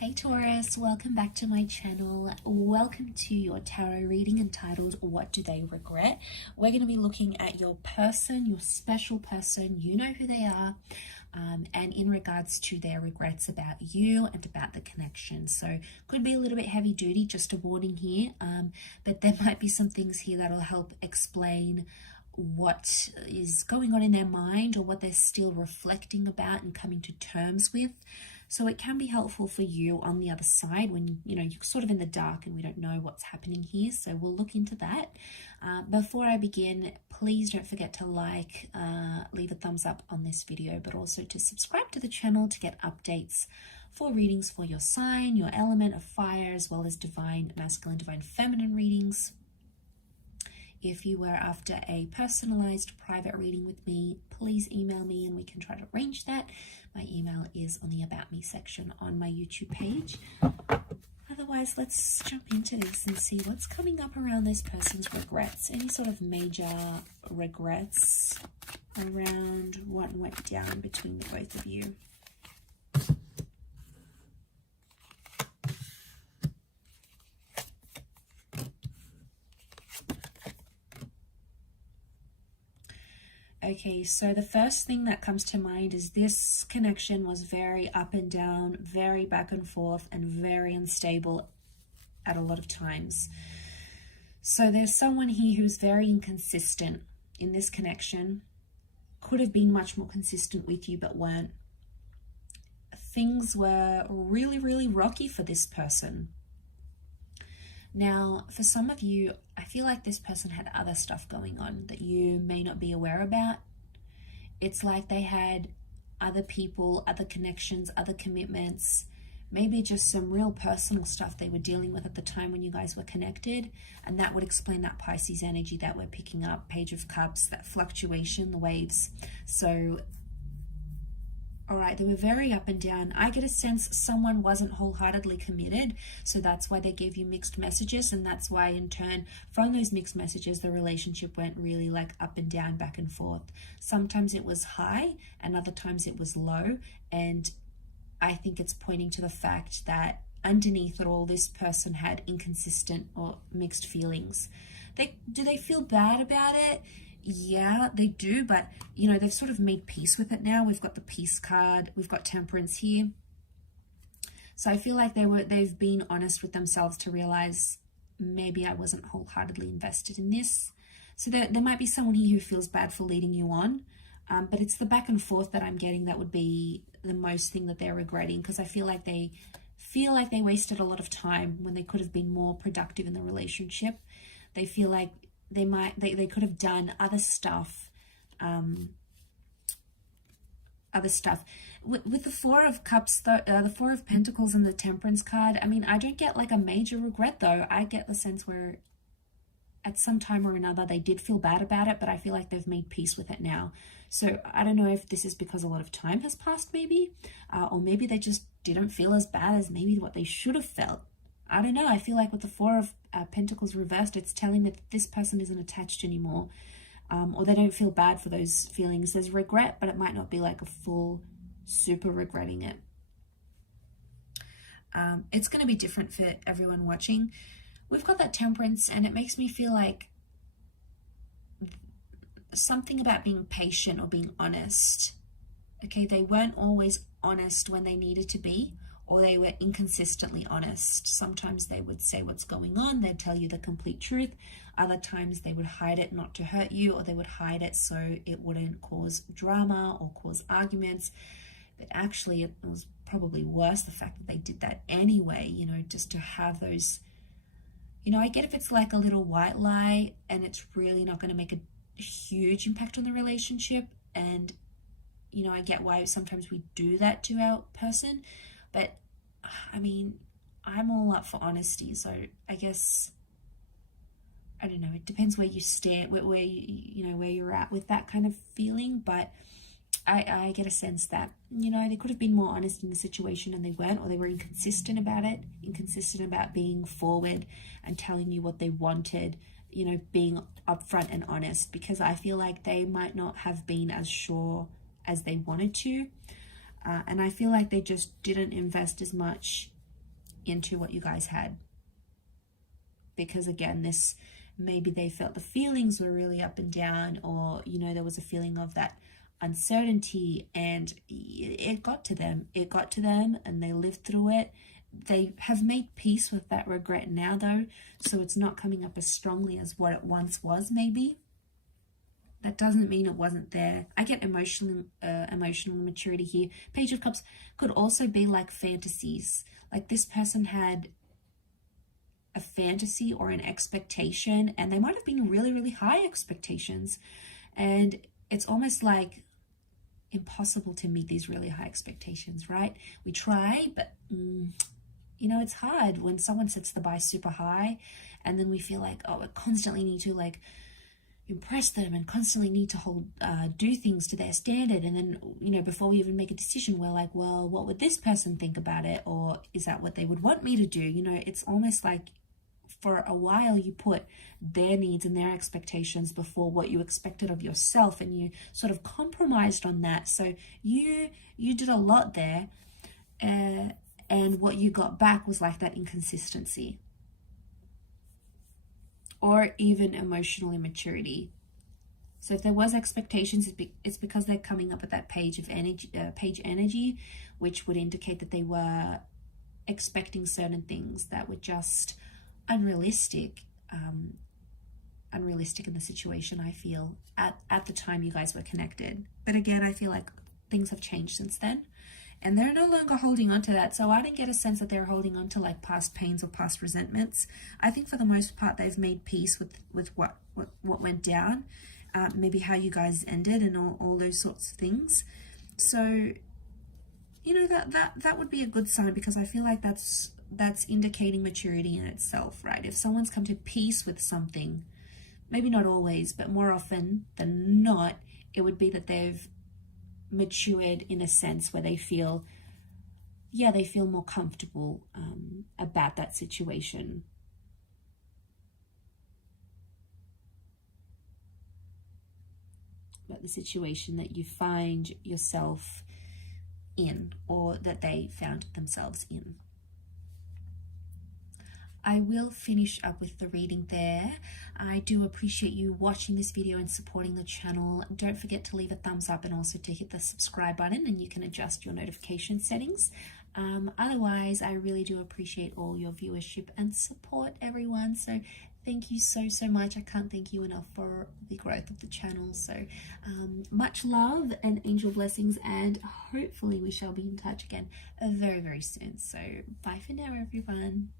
Hey Taurus, welcome back to my channel. Welcome to your tarot reading entitled What Do They Regret? We're going to be looking at your person, your special person. You know who they are, and in regards to their regrets about you and about the connection. So could be a little bit heavy duty, just a warning here, but there might be some things here that'll help explain what is going on in their mind or what they're still reflecting about and coming to terms with. So it can be helpful for you on the other side when, you're sort of in the dark and we don't know what's happening here. So we'll look into that. Before I begin, please don't forget to like, leave a thumbs up on this video, but also to subscribe to the channel to get updates for readings for your sign, your element of fire, as well as divine masculine, divine feminine readings. If you were after a personalized private reading with me, please email me and we can try to arrange that. My email is on the About Me section on my YouTube page. Otherwise, let's jump into this and see what's coming up around this person's regrets. Any sort of major regrets around what went down between the both of you. Okay, so the first thing that comes to mind is this connection was very up and down, very back and forth, and very unstable at a lot of times. So there's someone here who's very inconsistent in this connection. Could have been much more consistent with you, but weren't. Things were really, really rocky for this person. Now, for some of you, I feel like this person had other stuff going on that you may not be aware about. It's like they had other people, other connections, other commitments, maybe just some real personal stuff they were dealing with at the time when you guys were connected. And that would explain that Pisces energy that we're picking up, Page of Cups, that fluctuation, the waves. So, all right, they were very up and down. I get a sense someone wasn't wholeheartedly committed, so that's why they gave you mixed messages, and that's why in turn, from those mixed messages, the relationship went really like up and down, back and forth. Sometimes it was high, and other times it was low, and I think it's pointing to the fact that underneath it all, this person had inconsistent or mixed feelings. Do they feel bad about it? Yeah, they do, but they've sort of made peace with it now. We've got the peace card, we've got temperance here. So I feel like they've been honest with themselves to realize maybe I wasn't wholeheartedly invested in this. So there might be someone here who feels bad for leading you on, but it's the back and forth that I'm getting that would be the most thing that they're regretting, because I feel like they wasted a lot of time when they could have been more productive in the relationship. They feel like they could have done other stuff. With the Four of Cups, the Four of Pentacles and the Temperance card, I mean, I don't get like a major regret though. I get the sense where at some time or another they did feel bad about it, but I feel like they've made peace with it now. So I don't know if this is because a lot of time has passed maybe, or maybe they just didn't feel as bad as maybe what they should have felt. I don't know. I feel like with the Four of Pentacles reversed, it's telling that this person isn't attached anymore, or they don't feel bad for those feelings. There's regret, but it might not be like a full super regretting it. It's going to be different for everyone watching. We've got that Temperance, and it makes me feel like something about being patient or being honest. Okay, they weren't always honest when they needed to be, or they were inconsistently honest. Sometimes they would say what's going on, they'd tell you the complete truth. Other times they would hide it not to hurt you, or they would hide it so it wouldn't cause drama or cause arguments. But actually it was probably worse, the fact that they did that anyway, just to have those, I get if it's like a little white lie and it's really not going to make a huge impact on the relationship. And, I get why sometimes we do that to our person. But I mean, I'm all up for honesty. So I guess, I don't know, it depends where you stand, where you're at with that kind of feeling. But I get a sense that, they could have been more honest in the situation and they weren't, or they were inconsistent about it, inconsistent about being forward and telling you what they wanted, being upfront and honest, because I feel like they might not have been as sure as they wanted to. And I feel like they just didn't invest as much into what you guys had. Because again, this, maybe they felt the feelings were really up and down, or, you know, there was a feeling of that uncertainty, and it got to them. It got to them and they lived through it. They have made peace with that regret now, though, so it's not coming up as strongly as what it once was, maybe. That doesn't mean it wasn't there. I get emotional maturity here. Page of Cups could also be like fantasies. Like this person had a fantasy or an expectation, and they might have been really, really high expectations. And it's almost like impossible to meet these really high expectations, right? We try, but you know, it's hard when someone sets the bar super high, and then we feel like, oh, I constantly need to like impress them and constantly need to do things to their standard. And then, you know, before we even make a decision, we're like, well, what would this person think about it? Or is that what they would want me to do? You know, it's almost like for a while you put their needs and their expectations before what you expected of yourself, and you sort of compromised on that. So you did a lot there, and what you got back was like that inconsistency, or even emotional immaturity. So if there was expectations, it's because they're coming up with that page energy, which would indicate that they were expecting certain things that were just unrealistic in the situation, I feel, at the time you guys were connected. But again, I feel like things have changed since then, and they're no longer holding on to that. So I didn't get a sense that they're holding on to like past pains or past resentments. I think for the most part they've made peace with what went down, maybe how you guys ended, and all those sorts of things. So, you know, that would be a good sign, because I feel like that's indicating maturity in itself, right? If someone's come to peace with something, maybe not always, but more often than not, it would be that they've matured in a sense where they feel more comfortable about that situation. About the situation that you find yourself in, or that they found themselves in. I will finish up with the reading there. I do appreciate you watching this video and supporting the channel. Don't forget to leave a thumbs up and also to hit the subscribe button, and you can adjust your notification settings. Otherwise, I really do appreciate all your viewership and support, everyone. So thank you so much. I can't thank you enough for the growth of the channel. So much love and angel blessings, and hopefully we shall be in touch again very, very soon. So bye for now, everyone.